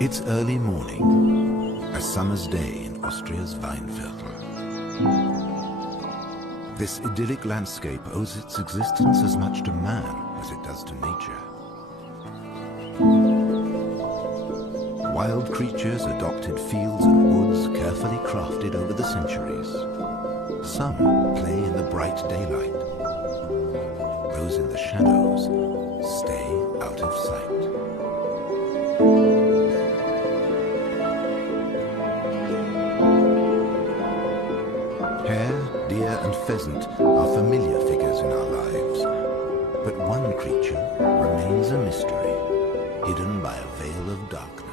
It's early morning, a summer's day in Austria's Weinviertel. This idyllic landscape owes its existence as much to man as it does to nature. Wild creatures adopted fields and woods carefully crafted over the centuries. Some play in the bright daylight. Those in the shadows stay out of sight. Hare, deer and pheasant are familiar figures in our lives, but one creature remains a mystery, hidden by a veil of darkness.